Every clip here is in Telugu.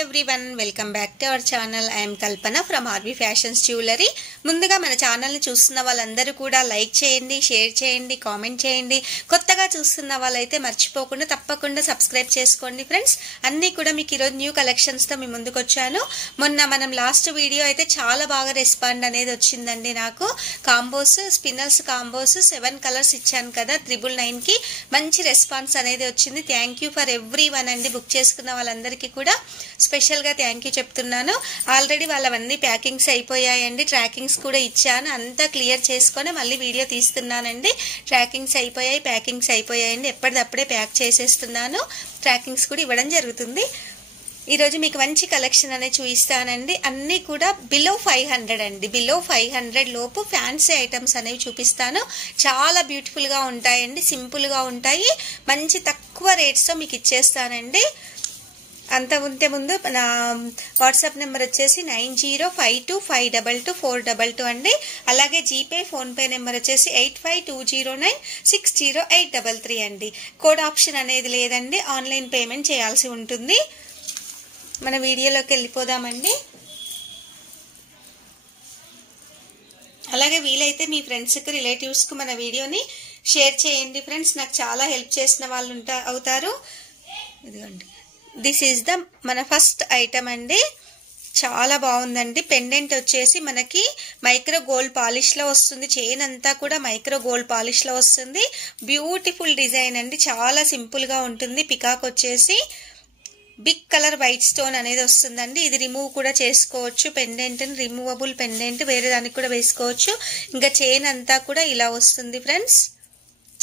Everyone welcome back to our channel. I'm Kalpana from RV fashions jewellery. ముందుగా మన ఛానల్ని చూస్తున్న వాళ్ళందరూ కూడా లైక్ చేయండి, షేర్ చేయండి, కామెంట్ చేయండి. కొత్తగా చూస్తున్న వాళ్ళైతే మర్చిపోకుండా తప్పకుండా సబ్స్క్రైబ్ చేసుకోండి ఫ్రెండ్స్. అన్నీ కూడా మీకు ఈరోజు న్యూ కలెక్షన్స్తో మీ ముందుకు వచ్చాను. మొన్న మనం లాస్ట్ వీడియో అయితే చాలా బాగా రెస్పాండ్ అనేది వచ్చిందండి. నాకు కాంబోస్ స్పిన్నర్స్ కాంబోస్ 7 కలర్స్ ఇచ్చాను కదా 999కి మంచి రెస్పాన్స్ అనేది వచ్చింది. Thank you for every one అండి. బుక్ చేసుకున్న వాళ్ళందరికీ కూడా స్పెషల్గా థ్యాంక్ యూ చెప్తున్నాను. ఆల్రెడీ వాళ్ళవన్నీ ప్యాకింగ్స్ అయిపోయాయండి. ట్రాకింగ్స్ కూడా ఇచ్చాను. అంతా క్లియర్ చేసుకొని మళ్ళీ వీడియో తీస్తున్నానండి. ట్రాకింగ్స్ అయిపోయాయి, ప్యాకింగ్స్ అయిపోయాయండి. ఎప్పటిదప్పుడే ప్యాక్ చేసేస్తున్నాను. ట్రాకింగ్స్ కూడా ఇవ్వడం జరుగుతుంది. ఈరోజు మీకు మంచి కలెక్షన్ అనేది చూపిస్తానండి. అన్నీ కూడా బిలో 500 అండి. బిలో 500 లోపు ఫ్యాన్సీ ఐటమ్స్ అనేవి చూపిస్తాను. చాలా బ్యూటిఫుల్గా ఉంటాయండి, సింపుల్గా ఉంటాయి, మంచి తక్కువ రేట్స్తో మీకు ఇచ్చేస్తానండి. అంత ఉంటే ముందు నా వాట్సాప్ నెంబర్ వచ్చేసి 9052522422 అండి. అలాగే జీపే ఫోన్పే నెంబర్ వచ్చేసి 8520960833 అండి. కోడ్ ఆప్షన్ అనేది లేదండి, ఆన్లైన్ పేమెంట్ చేయాల్సి ఉంటుంది. మన వీడియోలోకి వెళ్ళిపోదామండి. అలాగే వీలైతే మీ ఫ్రెండ్స్కి రిలేటివ్స్కి మన వీడియోని షేర్ చేయండి ఫ్రెండ్స్. నాకు చాలా హెల్ప్ చేసిన వాళ్ళు అవుతారు. ఇదిగోండి, దిస్ ఈజ్ ద మన ఫస్ట్ ఐటమ్ అండి. చాలా బాగుందండి. పెండెంట్ వచ్చేసి మనకి మైక్రో గోల్డ్ పాలిష్లో వస్తుంది. చైన్ అంతా కూడా మైక్రో గోల్డ్ పాలిష్లో వస్తుంది. బ్యూటిఫుల్ డిజైన్ అండి. చాలా సింపుల్గా ఉంటుంది. పికాక్ వచ్చేసి బిగ్ కలర్ వైట్ స్టోన్ అనేది వస్తుందండి. ఇది రిమూవ్ కూడా చేసుకోవచ్చు. పెండెంట్ రిమూవబుల్ పెండెంట్ వేరే దానికి కూడా వేసుకోవచ్చు. ఇంకా చైన్ అంతా కూడా ఇలా వస్తుంది ఫ్రెండ్స్.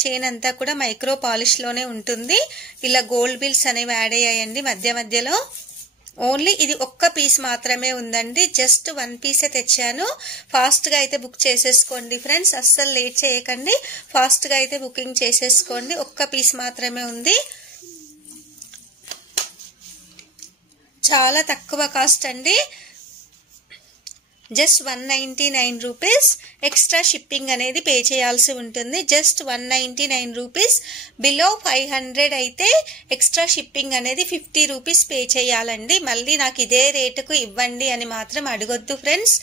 చైన్ అంతా కూడా మైక్రో పాలిష్లోనే ఉంటుంది. ఇలా గోల్డ్ బిల్స్ అనేవి యాడ్ అయ్యాయండి మధ్య మధ్యలో. ఓన్లీ ఇది ఒక్క పీస్ మాత్రమే ఉందండి. జస్ట్ 1 పీసే తెచ్చాను. ఫాస్ట్గా అయితే బుక్ చేసేసుకోండి ఫ్రెండ్స్. అస్సలు లేట్ చేయకండి. ఫాస్ట్గా అయితే బుకింగ్ చేసేసుకోండి. ఒక్క పీస్ మాత్రమే ఉంది. చాలా తక్కువ కాస్ట్ అండి. Just 199 rupees. ఎక్స్ట్రా షిప్పింగ్ అనేది పే చేయాల్సి ఉంటుంది. Just 199 rupees. బిలో 500 అయితే ఎక్స్ట్రా షిప్పింగ్ అనేది 50 రూపీస్ పే చేయాలండి. మళ్ళీ నాకు ఇదే రేటుకు ఇవ్వండి అని మాత్రం అడగొద్దు ఫ్రెండ్స్.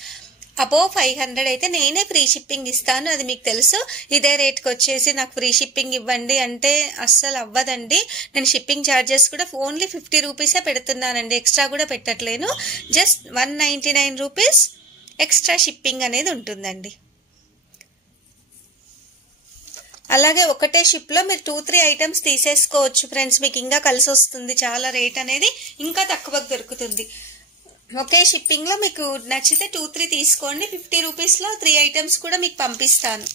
అబోవ్ 500 అయితే నేనే ఫ్రీ షిప్పింగ్ ఇస్తాను, అది మీకు తెలుసు. ఇదే రేట్కి వచ్చేసి నాకు ఫ్రీ షిప్పింగ్ ఇవ్వండి అంటే అస్సలు అవ్వదండి. నేను షిప్పింగ్ ఛార్జెస్ కూడా ఓన్లీ 50 రూపీసే పెడుతున్నానండి, ఎక్స్ట్రా కూడా పెట్టట్లేను. జస్ట్ 199 రూపీస్ ఎక్స్ట్రా షిప్పింగ్ అనేది ఉంటుందండి. అలాగే ఒకటే షిప్లో మీరు 2-3 ఐటమ్స్ తీసేసుకోవచ్చు ఫ్రెండ్స్. మీకు ఇంకా కలిసి వస్తుంది. చాలా రేట్ అనేది ఇంకా తక్కువకు దొరుకుతుంది. ఒకే షిప్పింగ్లో మీకు నచ్చితే 2-3 తీసుకోండి. 50 రూపీస్లో 3 ఐటమ్స్ కూడా మీకు పంపిస్తాను.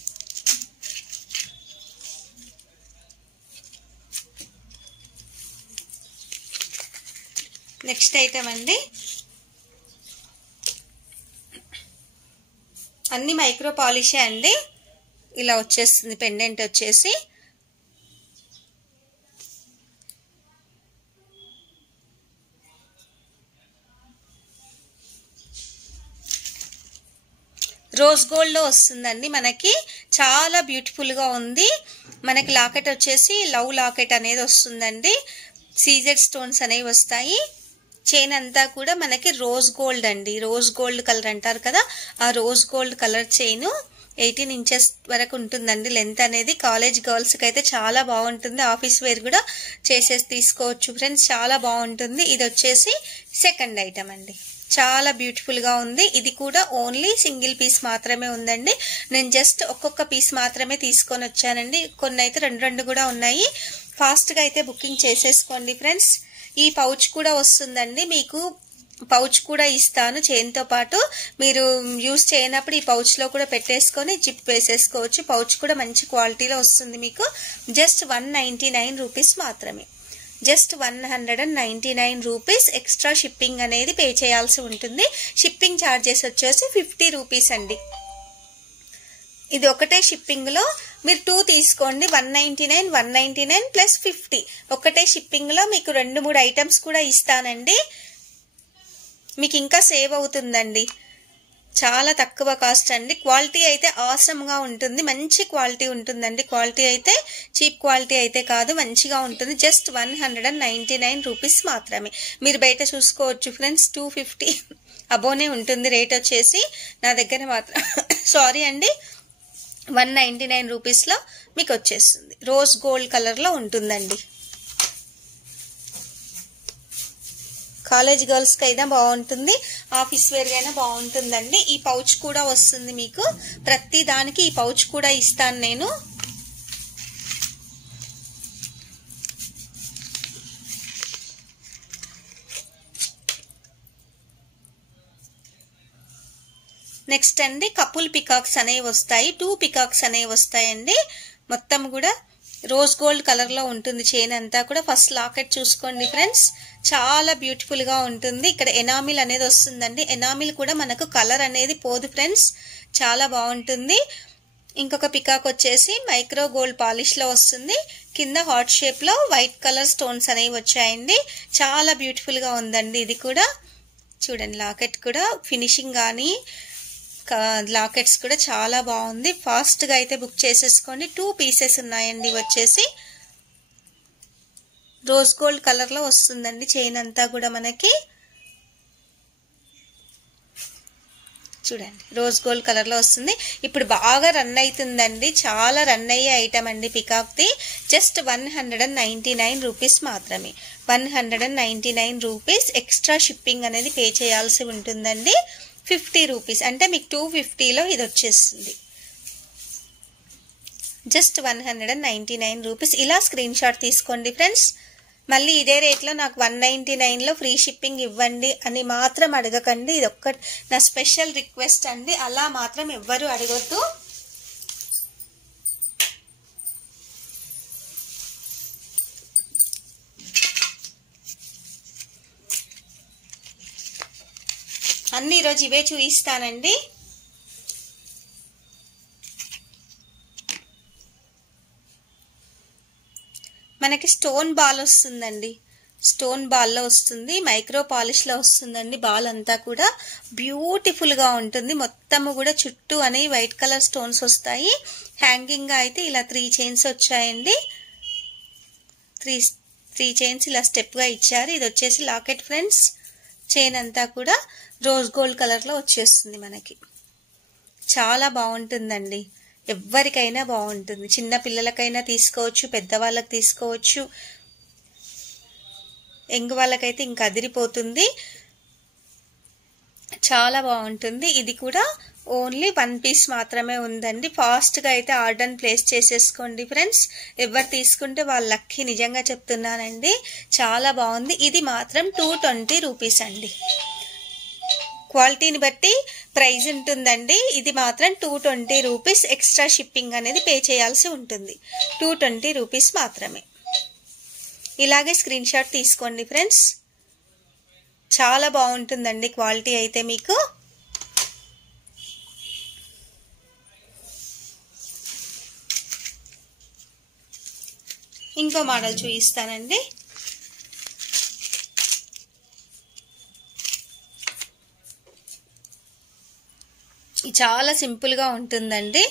నెక్స్ట్ ఐటమ్ అండి. అన్ని మైక్రో పాలిషే అండి. ఇలా వచ్చేస్తుంది పెండెంట్ వచ్చేసి. రోజ్ గోల్డ్లో వస్తుందండి మనకి. చాలా బ్యూటిఫుల్గా ఉంది. మనకి లాకెట్ వచ్చేసి లవ్ లాకెట్ అనేది వస్తుందండి. సీజెడ్ స్టోన్స్ అనేవి వస్తాయి. చైన్ అంతా కూడా మనకి రోజ్ గోల్డ్ అండి. రోజ్ గోల్డ్ కలర్ అంటారు కదా, ఆ rose gold colour chain 18 inches వరకు ఉంటుందండి లెంత్ అనేది. కాలేజ్ గర్ల్స్కి అయితే చాలా బాగుంటుంది. ఆఫీస్ వేర్ కూడా చేసేసి తీసుకోవచ్చు ఫ్రెండ్స్. చాలా బాగుంటుంది. ఇది వచ్చేసి సెకండ్ ఐటమ్ అండి. చాలా బ్యూటిఫుల్గా ఉంది. ఇది కూడా ఓన్లీ సింగిల్ పీస్ మాత్రమే ఉందండి. నేను జస్ట్ ఒక్కొక్క పీస్ మాత్రమే తీసుకొని వచ్చానండి. కొన్ని అయితే 2 కూడా ఉన్నాయి. ఫాస్ట్గా అయితే బుకింగ్ చేసేసుకోండి ఫ్రెండ్స్. ఈ పౌచ్ కూడా వస్తుందండి. మీకు పౌచ్ కూడా ఇస్తాను చైన్తో పాటు. మీరు యూస్ చేయనప్పుడు ఈ పౌచ్లో కూడా పెట్టేసుకొని జిప్ వేసేసుకోవచ్చు. పౌచ్ కూడా మంచి క్వాలిటీలో వస్తుంది మీకు. జస్ట్ 199 రూపీస్ మాత్రమే. Just 199 rupees. ఎక్స్ట్రా షిప్పింగ్ అనేది పే చేయాల్సి ఉంటుంది. షిప్పింగ్ ఛార్జెస్ వచ్చేసి 50 రూపీస్ అండి. ఇది ఒకటే షిప్పింగ్లో మీరు 2 తీసుకోండి. 199 ప్లస్ 50. ఒకటే షిప్పింగ్లో మీకు 2-3 ఐటమ్స్ కూడా ఇస్తానండి. మీకు ఇంకా సేవ్ అవుతుందండి. చాలా తక్కువ కాస్ట్ అండి. క్వాలిటీ అయితే ఆసమ్గా ఉంటుంది, మంచి క్వాలిటీ ఉంటుందండి. క్వాలిటీ అయితే చీప్ క్వాలిటీ అయితే కాదు, మంచిగా ఉంటుంది. జస్ట్ 199 రూపీస్ మాత్రమే. మీరు బయట చూసుకోవచ్చు ఫ్రెండ్స్, 250 అబోనే ఉంటుంది రేట్ వచ్చేసి. నా దగ్గర మాత్రం సారీ అండి, 199 రూపీస్లో మీకు వచ్చేస్తుంది. రోజ్ గోల్డ్ కలర్లో ఉంటుందండి. కాలేజ్ గర్ల్స్కి అయినా బాగుంటుంది, ఆఫీస్ వేర్గా అయినా బాగుంటుందండి. ఈ పౌచ్ కూడా వస్తుంది మీకు, ప్రతి దానికి ఈ పౌచ్ కూడా ఇస్తాను నేను. నెక్స్ట్ అండి కపుల్ పికాక్స్ అనేవి వస్తాయి, 2 పికాక్స్ అనేవి వస్తాయండి. మొత్తం కూడా రోజ్ గోల్డ్ కలర్లో ఉంటుంది చైన్ అంతా కూడా. ఫస్ట్ లాకెట్ చూసుకోండి ఫ్రెండ్స్, చాలా బ్యూటిఫుల్గా ఉంటుంది. ఇక్కడ ఎనామిల్ అనేది వస్తుందండి, ఎనామిల్ కూడా మనకు కలర్ అనేది పోదు ఫ్రెండ్స్, చాలా బాగుంటుంది. ఇంకొక పికాక్ వచ్చేసి మైక్రో గోల్డ్ పాలిష్లో వస్తుంది, కింద హార్ట్ షేప్లో వైట్ కలర్ స్టోన్స్ అనేవి వచ్చాయండి. చాలా బ్యూటిఫుల్గా ఉందండి ఇది కూడా. చూడండి లాకెట్ కూడా ఫినిషింగ్ కానీ లాకెట్స్ కూడా చాలా బాగుంది. ఫాస్ట్గా అయితే బుక్ చేసేసుకోండి. 2 పీసెస్ ఉన్నాయండి. వచ్చేసి రోజ్ గోల్డ్ కలర్లో వస్తుందండి చైన్ అంతా కూడా మనకి. చూడండి రోజ్ గోల్డ్ కలర్లో వస్తుంది. ఇప్పుడు బాగా రన్ అవుతుందండి, చాలా రన్ అయ్యే ఐటమ్ అండి పికాక్ది. జస్ట్ 199 రూపీస్ మాత్రమే. 199 రూపీస్. ఎక్స్ట్రా షిప్పింగ్ అనేది పే చేయాల్సి ఉంటుందండి. 50 రూపీస్ అంటే మీకు 250లో ఇది వచ్చేస్తుంది. Just 199 rupees. ఇలా స్క్రీన్ షాట్ తీసుకోండి ఫ్రెండ్స్. మళ్ళీ ఇదే రేట్లో నాకు 199లో ఫ్రీ షిప్పింగ్ ఇవ్వండి అని మాత్రం అడగకండి. ఇది ఒక్క నా స్పెషల్ రిక్వెస్ట్ అండి, అలా మాత్రం ఎవ్వరూ అడగొద్దు. అన్ని ఈరోజు ఇవే చూపిస్తానండి. మనకి స్టోన్ బాల్ వస్తుందండి, స్టోన్ బాల్లో వస్తుంది, మైక్రో పాలిష్లో వస్తుందండి. బాల్ అంతా కూడా బ్యూటిఫుల్గా ఉంటుంది. మొత్తము కూడా చుట్టూ అనేవి వైట్ కలర్ స్టోన్స్ వస్తాయి. హ్యాంగింగ్గా అయితే ఇలా 3 చైన్స్ వచ్చాయండి. 3 చైన్స్ ఇలా స్టెప్గా ఇచ్చారు. ఇది వచ్చేసి లాకెట్ ఫ్రెండ్స్. చైన్ అంతా కూడా రోజ్ గోల్డ్ కలర్లో వచ్చేస్తుంది మనకి. చాలా బాగుంటుందండి, ఎవరికైనా బాగుంటుంది. చిన్న పిల్లలకైనా తీసుకోవచ్చు, పెద్దవాళ్ళకి తీసుకోవచ్చు, యంగ్ వాళ్ళకైతే ఇంకా అదిరిపోతుంది. చాలా బాగుంటుంది. ఇది కూడా ఓన్లీ 1 పీస్ మాత్రమే ఉందండి. ఫాస్ట్గా అయితే ఆర్డర్ ప్లేస్ చేసేసుకోండి ఫ్రెండ్స్. ఎవరు తీసుకుంటే వాళ్ళ లక్కీ, నిజంగా చెప్తున్నానండి. చాలా బాగుంది. ఇది మాత్రం 220 రూపీస్ అండి. క్వాలిటీని బట్టి ప్రైస్ ఉంటుందండి. ఇది మాత్రం 220 రూపీస్. ఎక్స్ట్రా షిప్పింగ్ అనేది పే చేయాల్సి ఉంటుంది. 220 రూపీస్ మాత్రమే. ఇలాగే స్క్రీన్ షాట్ తీసుకోండి ఫ్రెండ్స్. చాలా బాగుంటుందండి క్వాలిటీ అయితే మీకు. ఇంకో మోడల్ చూపిస్తానండి. చాలా సింపుల్గా ఉంటుందండి,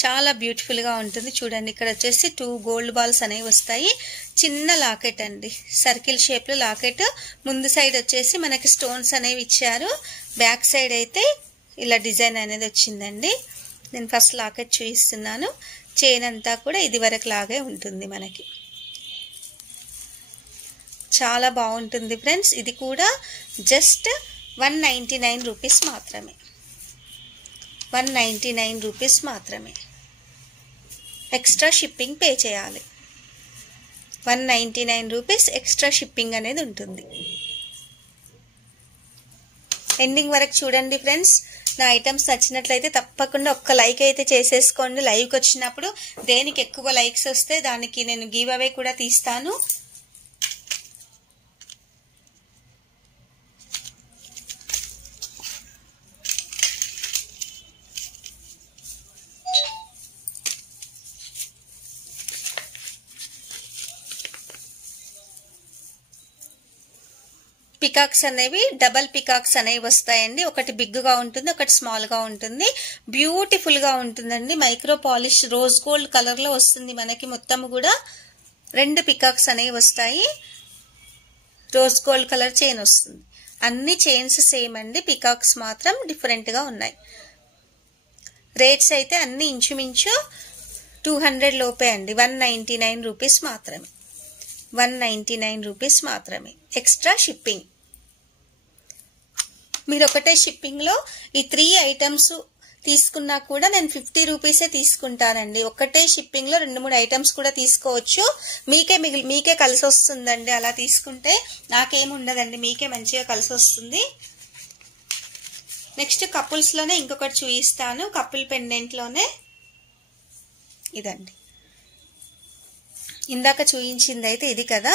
చాలా బ్యూటిఫుల్గా ఉంటుంది. చూడండి ఇక్కడ వచ్చేసి 2 గోల్డ్ బాల్స్ అనేవి వస్తాయి. చిన్న లాకెట్ అండి, సర్కిల్ షేప్లో లాకెట్. ముందు సైడ్ వచ్చేసి మనకి స్టోన్స్ అనేవి ఇచ్చారు, బ్యాక్ సైడ్ అయితే ఇలా డిజైన్ అనేది వచ్చిందండి. నేను ఫస్ట్ లాకెట్ చూపిస్తున్నాను. చైన్ అంతా కూడా ఇది వరకు లాగే ఉంటుంది మనకి. చాలా బాగుంటుంది ఫ్రెండ్స్. ఇది కూడా జస్ట్ 199 రూపీస్ మాత్రమే. 199 రూపీస్ మాత్రమే. ఎక్స్ట్రా షిప్పింగ్ పే చేయాలి. 199 రూపీస్ ఎక్స్ట్రా షిప్పింగ్ అనేది ఉంటుంది. ఎండింగ్ వరకు చూడండి ఫ్రెండ్స్. నా ఐటమ్స్ నచ్చినట్లయితే తప్పకుండా ఒక్క లైక్ అయితే చేసేసుకోండి. లైవ్కి వచ్చినప్పుడు దేనికి ఎక్కువ లైక్స్ వస్తే దానికి నేను గివ్ అవే కూడా తీస్తాను. పికాక్స్ అనేవి డబల్ పికాక్స్ అనేవి వస్తాయండి. ఒకటి బిగ్గా ఉంటుంది, ఒకటి స్మాల్గా ఉంటుంది. బ్యూటిఫుల్గా ఉంటుందండి. మైక్రో పాలిష్ రోజ్ గోల్డ్ కలర్లో వస్తుంది మనకి. మొత్తం కూడా 2 పికాక్స్ అనేవి వస్తాయి. రోజ్ గోల్డ్ కలర్ చైన్ వస్తుంది. అన్ని చైన్స్ సేమ్ అండి, పికాక్స్ మాత్రం డిఫరెంట్గా ఉన్నాయి. రేట్స్ అయితే అన్ని ఇంచుమించు 200 లోపే అండి. 199 రూపీస్ మాత్రమే. 199 రూపీస్ మాత్రమే. Extra shipping. మీరు ఒకటే షిప్పింగ్లో ఈ 3 ఐటమ్స్ తీసుకున్నా కూడా నేను 50 రూపీసే తీసుకుంటానండి. ఒకటే షిప్పింగ్లో 2-3 ఐటమ్స్ కూడా తీసుకోవచ్చు. మీకే కలిసి వస్తుందండి. అలా తీసుకుంటే నాకేం ఉండదండి, మీకే మంచిగా కలిసి వస్తుంది. నెక్స్ట్ కపుల్స్లోనే ఇంకొకటి చూపిస్తాను. కపుల్ పెండెంట్లోనే ఇదండి. ఇందాక చూపించింది అయితే ఇది కదా.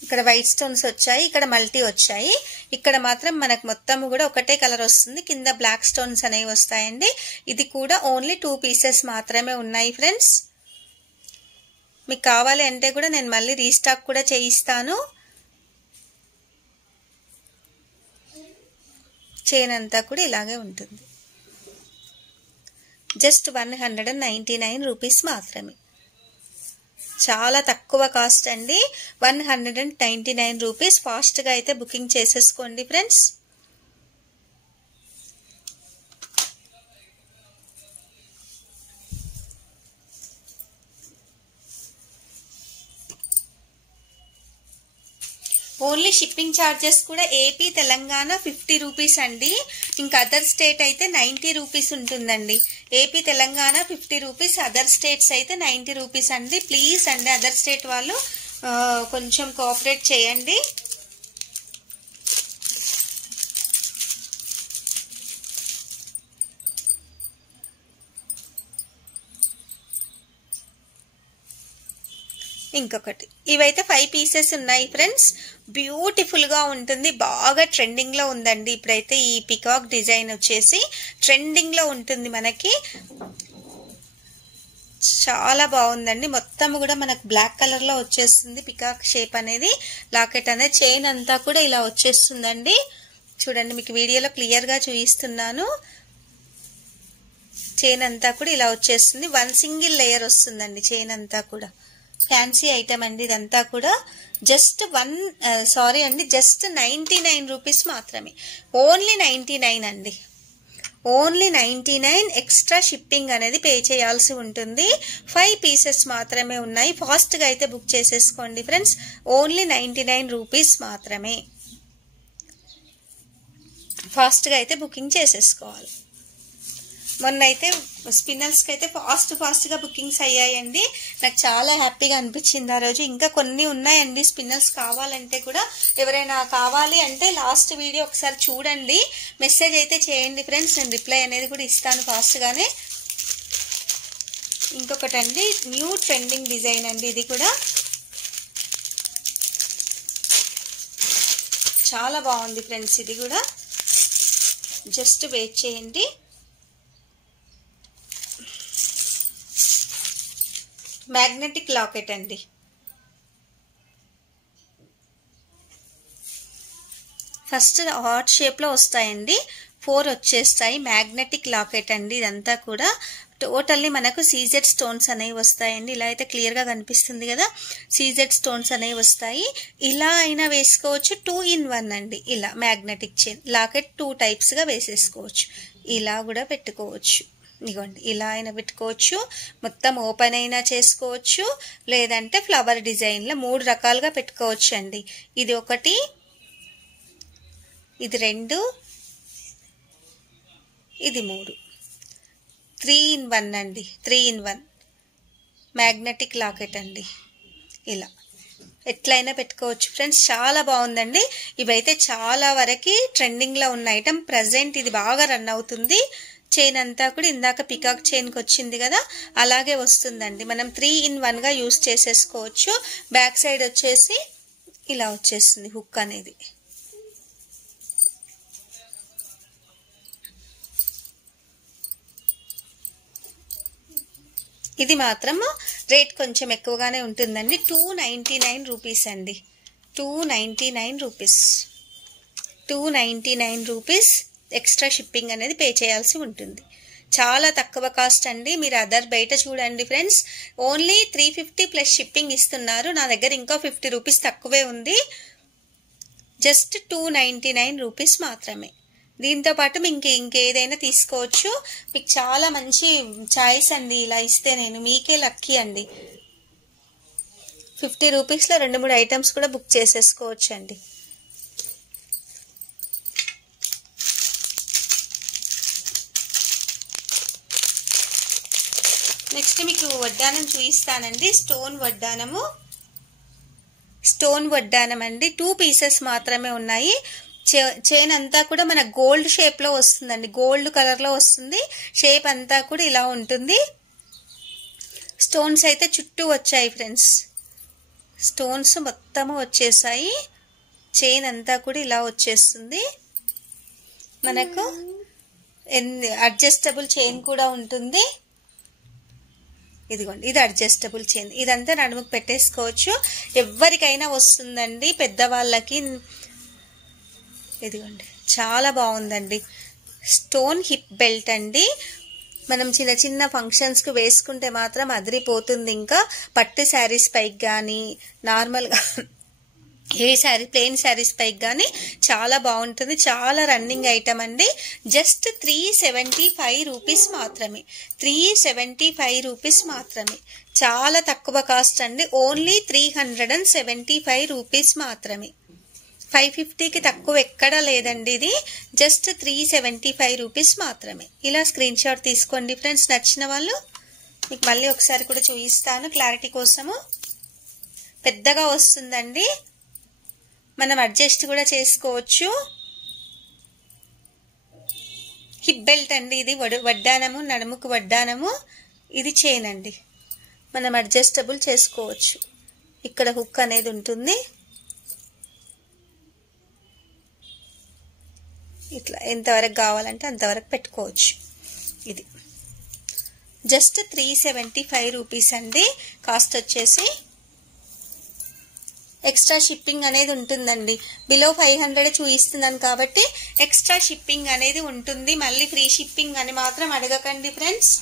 ఇక్కడ వైట్ స్టోన్స్ వచ్చాయి, ఇక్కడ మల్టీ వచ్చాయి. ఇక్కడ మాత్రం మనకు మొత్తం కూడా ఒకటే కలర్ వస్తుంది. కింద బ్లాక్ స్టోన్స్ అనేవి వస్తాయండి. ఇది కూడా ఓన్లీ 2 పీసెస్ మాత్రమే ఉన్నాయి ఫ్రెండ్స్. మీకు కావాలి అంటే కూడా నేను మళ్ళీ రీస్టాక్ కూడా చేయిస్తాను. చైన్ అంతా కూడా ఇలాగే ఉంటుంది. జస్ట్ 199 రూపీస్ మాత్రమే. చాలా తక్కువ కాస్ట్ అండి. 199 రూపీస్. ఫాస్ట్గా అయితే బుకింగ్ చేసేసుకోండి ఫ్రెండ్స్. ఓన్లీ షిప్పింగ్ ఛార్జెస్ కూడా ఏపీ తెలంగాణ 50 రూపీస్ అండి. ఇంకా అదర్ స్టేట్ అయితే 90 రూపీస్ ఉంటుందండి. AP Telangana 50 rupees, other states అయితే 90 రూపీస్ అండి. ప్లీజ్ అండి, అదర్ స్టేట్ వాళ్ళు కొంచెం కోఆపరేట్ చేయండి. ఇంకొకటి, ఇవైతే 5 పీసెస్ ఉన్నాయి ఫ్రెండ్స్. బ్యూటిఫుల్గా ఉంటుంది. బాగా ట్రెండింగ్లో ఉందండి ఇప్పుడైతే. ఈ పికాక్ డిజైన్ వచ్చేసి ట్రెండింగ్లో ఉంటుంది మనకి. చాలా బాగుందండి. మొత్తం కూడా మనకు బ్లాక్ కలర్లో వచ్చేస్తుంది పికాక్ షేప్ అనేది. లాకెట్ అనేది చైన్ అంతా కూడా ఇలా వచ్చేస్తుందండి. చూడండి, మీకు వీడియోలో క్లియర్గా చూపిస్తున్నాను. చైన్ అంతా కూడా ఇలా వచ్చేస్తుంది. 1 సింగిల్ లేయర్ వస్తుందండి చైన్ అంతా కూడా. ఫ్యాన్సీ ఐటమ్ అండి ఇదంతా కూడా. జస్ట్ 99 రూపీస్ మాత్రమే. ఓన్లీ 99 అండి. ఓన్లీ 99. ఎక్స్ట్రా షిప్పింగ్ అనేది పే చేయాల్సి ఉంటుంది. 5 పీసెస్ మాత్రమే ఉన్నాయి. ఫాస్ట్గా అయితే బుక్ చేసేసుకోండి ఫ్రెండ్స్. ఓన్లీ 99 రూపీస్ మాత్రమే. ఫాస్ట్గా అయితే బుకింగ్ చేసేసుకోవాలి. మొన్న అయితే స్పిన్నర్స్కి అయితే ఫాస్ట్గా బుకింగ్స్ అయ్యాయండి. నాకు చాలా హ్యాపీగా అనిపించింది ఆ రోజు. ఇంకా కొన్ని ఉన్నాయండి స్పిన్నర్స్. కావాలంటే కూడా ఎవరైనా కావాలి అంటే లాస్ట్ వీడియో ఒకసారి చూడండి. మెసేజ్ అయితే చేయండి ఫ్రెండ్స్, నేను రిప్లై అనేది కూడా ఇస్తాను ఫాస్ట్గానే. ఇంకొకటి అండి, న్యూ ట్రెండింగ్ డిజైన్ అండి. ఇది కూడా చాలా బాగుంది ఫ్రెండ్స్. ఇది కూడా జస్ట్ వెయిట్ చేయండి. మ్యాగ్నెటిక్ లాకెట్ అండి. ఫస్ట్ హార్ట్ షేప్లో వస్తాయండి. 4 వచ్చేస్తాయి. మ్యాగ్నెటిక్ లాకెట్ అండి ఇదంతా కూడా. టోటల్లీ మనకు సీజెడ్ స్టోన్స్ అనేవి వస్తాయండి. ఇలా అయితే క్లియర్గా కనిపిస్తుంది కదా. సీజెడ్ స్టోన్స్ అనేవి వస్తాయి. ఇలా అయినా వేసుకోవచ్చు. 2 in 1 అండి. ఇలా మ్యాగ్నెటిక్ చైన్ లాకెట్ 2 టైప్స్గా వేసేసుకోవచ్చు. ఇలా కూడా పెట్టుకోవచ్చు. ఇదిగోండి, ఇలా అయినా పెట్టుకోవచ్చు. మొత్తం ఓపెన్ అయినా చేసుకోవచ్చు. లేదంటే ఫ్లవర్ డిజైన్లో 3 రకాలుగా పెట్టుకోవచ్చు అండి. ఇది ఒకటి, ఇది 2, ఇది 3. 3 in 1 అండి. 3 in 1 మ్యాగ్నెటిక్ లాకెట్ అండి. ఇలా ఎట్లయినా పెట్టుకోవచ్చు ఫ్రెండ్స్. చాలా బాగుందండి. ఇవైతే చాలా వరకు ట్రెండింగ్లో ఉన్న ఐటమ్. ప్రజెంట్ ఇది బాగా రన్ అవుతుంది. చైన్ అంతా కూడా ఇందాక పికాక్ చైన్కి వచ్చింది కదా, అలాగే వస్తుందండి. మనం 3 in 1గా యూస్ చేసేసుకోవచ్చు. బ్యాక్ సైడ్ వచ్చేసి ఇలా వచ్చేస్తుంది హుక్ అనేది. ఇది మాత్రం రేట్ కొంచెం ఎక్కువగానే ఉంటుందండి. 299 రూపీస్ అండి. 299 రూపీస్. 299 రూపీస్ ఎక్స్ట్రా షిప్పింగ్ అనేది పే చేయాల్సి ఉంటుంది. చాలా తక్కువ కాస్ట్ అండి. మీరు అదర్ బయట చూడండి ఫ్రెండ్స్, ఓన్లీ 350 ప్లస్ షిప్పింగ్ ఇస్తున్నారు. నా దగ్గర ఇంకా 50 రూపీస్ తక్కువే ఉంది. జస్ట్ 299 రూపీస్ మాత్రమే. దీంతో పాటు మీకు ఇంకేదైనా తీసుకోవచ్చు. మీకు చాలా మంచి చాయిస్ అండి. ఇలా ఇస్తే నేను మీకే లక్కీ అండి. 50 రూపీస్లో 2-3 ఐటమ్స్ కూడా బుక్ చేసేసుకోవచ్చు అండి. నెక్స్ట్ మీకు వడ్డానం చూపిస్తానండి. స్టోన్ వడ్డానం అండి. 2 పీసెస్ మాత్రమే ఉన్నాయి. చైన్ అంతా కూడా మన గోల్డ్ షేప్ లో వస్తుందండి. గోల్డ్ కలర్ లో వస్తుంది. షేప్ అంతా కూడా ఇలా ఉంటుంది. స్టోన్స్ అయితే చుట్టూ వచ్చాయి ఫ్రెండ్స్. స్టోన్స్ మొత్తము వచ్చేసాయి. చైన్ అంతా కూడా ఇలా వచ్చేస్తుంది. మనకు అడ్జస్టబుల్ చైన్ కూడా ఉంటుంది. ఇదిగోండి, ఇది అడ్జస్టబుల్ చైన్. ఇదంతా నడుముకు పెట్టేసుకోవచ్చు. ఎవరికైనా వస్తుందండి, పెద్దవాళ్ళకి. ఇదిగోండి, చాలా బాగుందండి. స్టోన్ హిప్ బెల్ట్ అండి. మనం చిన్న చిన్న ఫంక్షన్స్ కు వేసుకుంటే మాత్రం అదిరిపోతుంది. ఇంకా పట్టు శారీస్ పైకి కానీ, నార్మల్గా ఏ శారీ ప్లెయిన్ శారీస్ పైకి కానీ చాలా బాగుంటుంది. చాలా రన్నింగ్ ఐటమ్ అండి. జస్ట్ 375 రూపీస్ మాత్రమే. 375 రూపీస్ మాత్రమే. చాలా తక్కువ కాస్ట్ అండి. ఓన్లీ 375 రూపీస్ మాత్రమే. 550కి తక్కువ ఎక్కడా లేదండి. ఇది జస్ట్ 375 రూపీస్ మాత్రమే. ఇలా స్క్రీన్ షాట్ తీసుకోండి ఫ్రెండ్స్. నచ్చిన వాళ్ళు మీకు మళ్ళీ ఒకసారి కూడా చూపిస్తాను క్లారిటీ కోసము. పెద్దగా వస్తుందండి, మనం అడ్జస్ట్ కూడా చేసుకోవచ్చు. హిప్ బెల్ట్ అండి. ఇది వడ్డానము, నడుముకు వడ్డానము. ఇది చైన్ అండి. మనం అడ్జస్టబుల్ చేసుకోవచ్చు. ఇక్కడ హుక్ అనేది ఉంటుంది. ఇట్లా ఎంతవరకు కావాలంటే అంతవరకు పెట్టుకోవచ్చు. ఇది జస్ట్ 375 రూపీస్ అండి. కాస్ట్ వచ్చేసి ఎక్స్ట్రా షిప్పింగ్ అనేది ఉంటుందండి. బిలో 500 చూపిస్తున్నాను కాబట్టి ఎక్స్ట్రా షిప్పింగ్ అనేది ఉంటుంది. మళ్ళీ ఫ్రీ షిప్పింగ్ అని మాత్రం అడగకండి ఫ్రెండ్స్.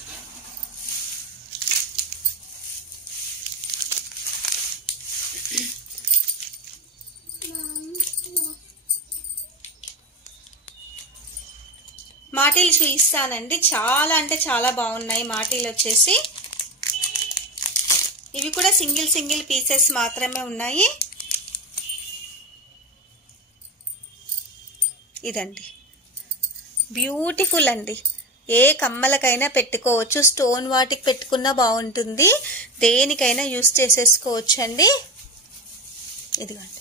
మాటీలు చూపిస్తానండి. చాలా అంటే చాలా బాగున్నాయి మాటీలు వచ్చేసి. ఇవి కూడా సింగిల్ పీసెస్ మాత్రమే ఉన్నాయి. ఇదండి, బ్యూటిఫుల్ అండి. ఏ కమ్మలకైనా పెట్టుకోవచ్చు. స్టోన్ వాటికి పెట్టుకున్నా బాగుంటుంది. దేనికైనా యూస్ చేసేసుకోవచ్చు అండి. ఇదిగోండి,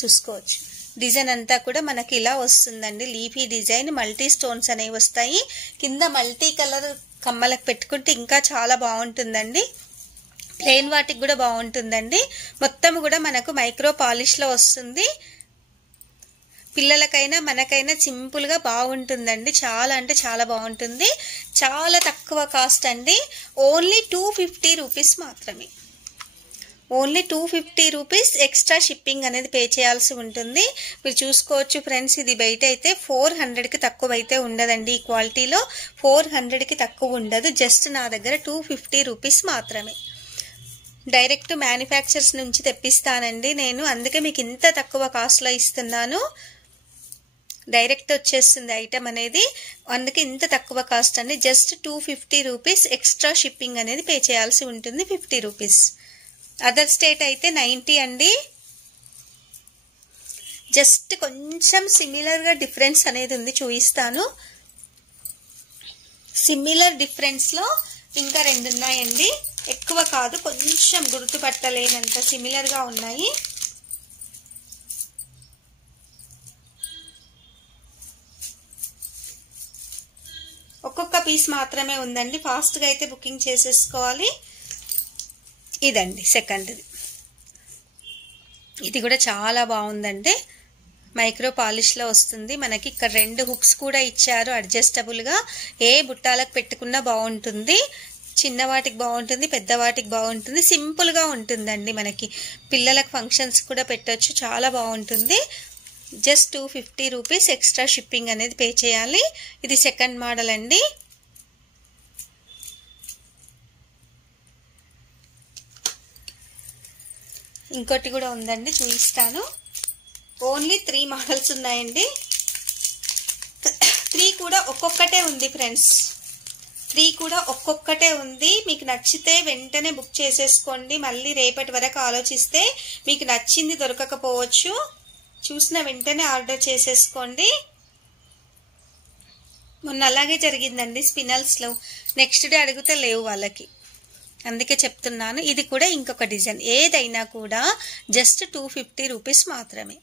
చూసుకోవచ్చు. డిజైన్ అంతా కూడా మనకి ఇలా వస్తుందండి. లీఫీ డిజైన్, మల్టీ స్టోన్స్ అనేవి వస్తాయి. కింద మల్టీ కలర్ కమ్మలకు పెట్టుకుంటే ఇంకా చాలా బాగుంటుందండి. ప్లెయిన్ వాటికి కూడా బాగుంటుందండి. మొత్తం కూడా మనకు మైక్రో పాలిష్ లో వస్తుంది. పిల్లలకైనా మనకైనా సింపుల్ గా బాగుంటుందండి. చాలా అంటే చాలా బాగుంటుంది. చాలా తక్కువ కాస్ట్ అండి. ఓన్లీ 250 రూపీస్ మాత్రమే. ఓన్లీ 250 రూపీస్ ఎక్స్ట్రా షిప్పింగ్ అనేది పే చేయాల్సి ఉంటుంది. మీరు చూసుకోవచ్చు ఫ్రెండ్స్. ఇది బయట అయితే 400కి తక్కువ అయితే ఉండదండి. ఈ క్వాలిటీలో 400కి తక్కువ ఉండదు. జస్ట్ నా దగ్గర 250 రూపీస్ మాత్రమే. డైరెక్ట్ మ్యానుఫ్యాక్చర్స్ నుంచి తెప్పిస్తానండి నేను. అందుకే మీకు ఇంత తక్కువ కాస్ట్లో ఇస్తున్నాను. డైరెక్ట్ వచ్చేస్తుంది ఐటమ్ అనేది. అందుకే ఇంత తక్కువ కాస్ట్ అండి. జస్ట్ 250 రూపీస్ ఎక్స్ట్రా షిప్పింగ్ అనేది పే చేయాల్సి ఉంటుంది. 50 రూపీస్. అదర్ స్టేట్ అయితే 90 అండి. జస్ట్ కొంచెం సిమిలర్గా డిఫరెన్స్ అనేది ఉంది, చూపిస్తాను. సిమిలర్ డిఫరెన్స్లో ఇంకా 2 ఉన్నాయండి. ఎక్కువ కాదు, కొంచెం గుర్తుపట్టలేనంత సిమిలర్గా ఉన్నాయి. ఒక్కొక్క పీస్ మాత్రమే ఉందండి. ఫాస్ట్గా అయితే బుకింగ్ చేసేసుకోవాలి. ఇదండి సెకండ్ది. ఇది కూడా చాలా బాగుందండి. మైక్రో పాలిష్లో వస్తుంది. మనకి ఇక్కడ 2 హుక్స్ కూడా ఇచ్చారు అడ్జస్టబుల్గా. ఏ బుట్టాలకు పెట్టుకున్నా బాగుంటుంది. చిన్న వాటికి బాగుంటుంది, పెద్ద వాటికి బాగుంటుంది, సింపుల్గా ఉంటుందండి. మనకి పిల్లలకు ఫంక్షన్స్ కూడా పెట్టొచ్చు, చాలా బాగుంటుంది. జస్ట్ 250 రూపీస్ ఎక్స్ట్రా షిప్పింగ్ అనేది పే చేయాలి. ఇది సెకండ్ మోడల్ అండి. ఇంకోటి కూడా ఉందండి, చూపిస్తాను. ఓన్లీ 3 మోడల్స్ ఉన్నాయండి. 3 కూడా ఒక్కొక్కటే ఉంది ఫ్రెండ్స్. 3 కూడా ఒక్కొక్కటే ఉంది. మీకు నచ్చితే వెంటనే బుక్ చేసేసుకోండి. మళ్ళీ రేపటి వరకు ఆలోచిస్తే మీకు నచ్చింది దొరకకపోవచ్చు. చూసిన వెంటనే ఆర్డర్ చేసేసుకోండి. మొన్న అలాగే జరిగిందండి స్పినల్స్లో. నెక్స్ట్ డే అడిగితే లేవు వాళ్ళకి, అందుకే చెప్తున్నాను. ఇది కూడా ఇంకొక డిజైన్. ఏదైనా కూడా జస్ట్ 250 రూపీస్ మాత్రమే.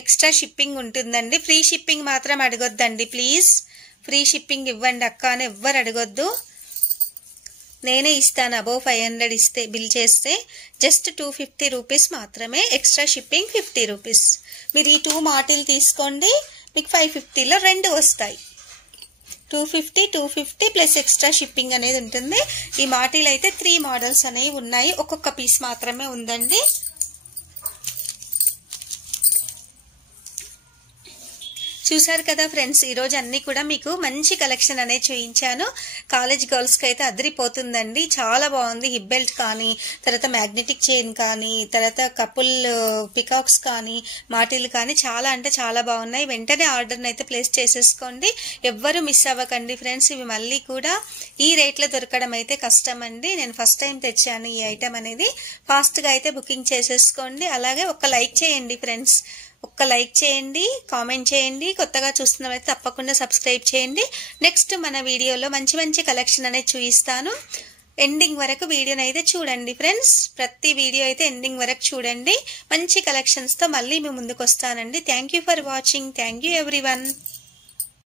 ఎక్స్ట్రా షిప్పింగ్ ఉంటుందండి. ఫ్రీ షిప్పింగ్ మాత్రం అడగొద్దండి ప్లీజ్. ఫ్రీ షిప్పింగ్ ఇవ్వండి అక్క అని ఎవ్వరు అడగొద్దు. నేనే ఇస్తాను. అబోవ్ 500 ఇస్తే బిల్ చేస్తే జస్ట్ 250 రూపీస్ మాత్రమే. Extra shipping 50 rupees. మీరు ఈ 2 మాటిల్ తీసుకోండి, మీకు 550లో 2 వస్తాయి. 250 ప్లస్ ఎక్స్ట్రా షిప్పింగ్ అనేది ఉంటుంది. ఈ మాటిల్ అయితే 3 మోడల్స్ అనేవి ఉన్నాయి. ఒక్కొక్క పీస్ మాత్రమే ఉందండి. చూసారు కదా ఫ్రెండ్స్, ఈరోజు అన్నీ కూడా మీకు మంచి కలెక్షన్ అనేది చూపించాను. కాలేజ్ గర్ల్స్కి అయితే అదిరిపోతుందండి. చాలా బాగుంది. హిప్ బెల్ట్ కానీ, తర్వాత మ్యాగ్నెటిక్ చైన్ కానీ, తర్వాత కపుల్ పికాక్స్ కానీ, మాటిల్ కానీ చాలా అంటే చాలా బాగున్నాయి. వెంటనే ఆర్డర్ని అయితే ప్లేస్ చేసేసుకోండి. ఎవ్వరూ మిస్ అవ్వకండి ఫ్రెండ్స్. ఇవి మళ్ళీ కూడా ఈ రేట్లో దొరకడం అయితే కష్టం అండి. నేను ఫస్ట్ టైం తెచ్చాను ఈ ఐటమ్ అనేది. ఫాస్ట్గా అయితే బుకింగ్ చేసేసుకోండి. అలాగే ఒక లైక్ చేయండి ఫ్రెండ్స్. ఒక్క లైక్ చేయండి, కామెంట్ చేయండి. కొత్తగా చూస్తున్నవైతే తప్పకుండా సబ్స్క్రైబ్ చేయండి. నెక్స్ట్ మన వీడియోలో మంచి మంచి కలెక్షన్ అనేది చూపిస్తాను. ఎండింగ్ వరకు వీడియోని అయితే చూడండి ఫ్రెండ్స్. ప్రతి వీడియో అయితే ఎండింగ్ వరకు చూడండి. మంచి కలెక్షన్స్తో మళ్ళీ మీ ముందుకు వస్తానండి. Thank you for watching. Thank you everyone.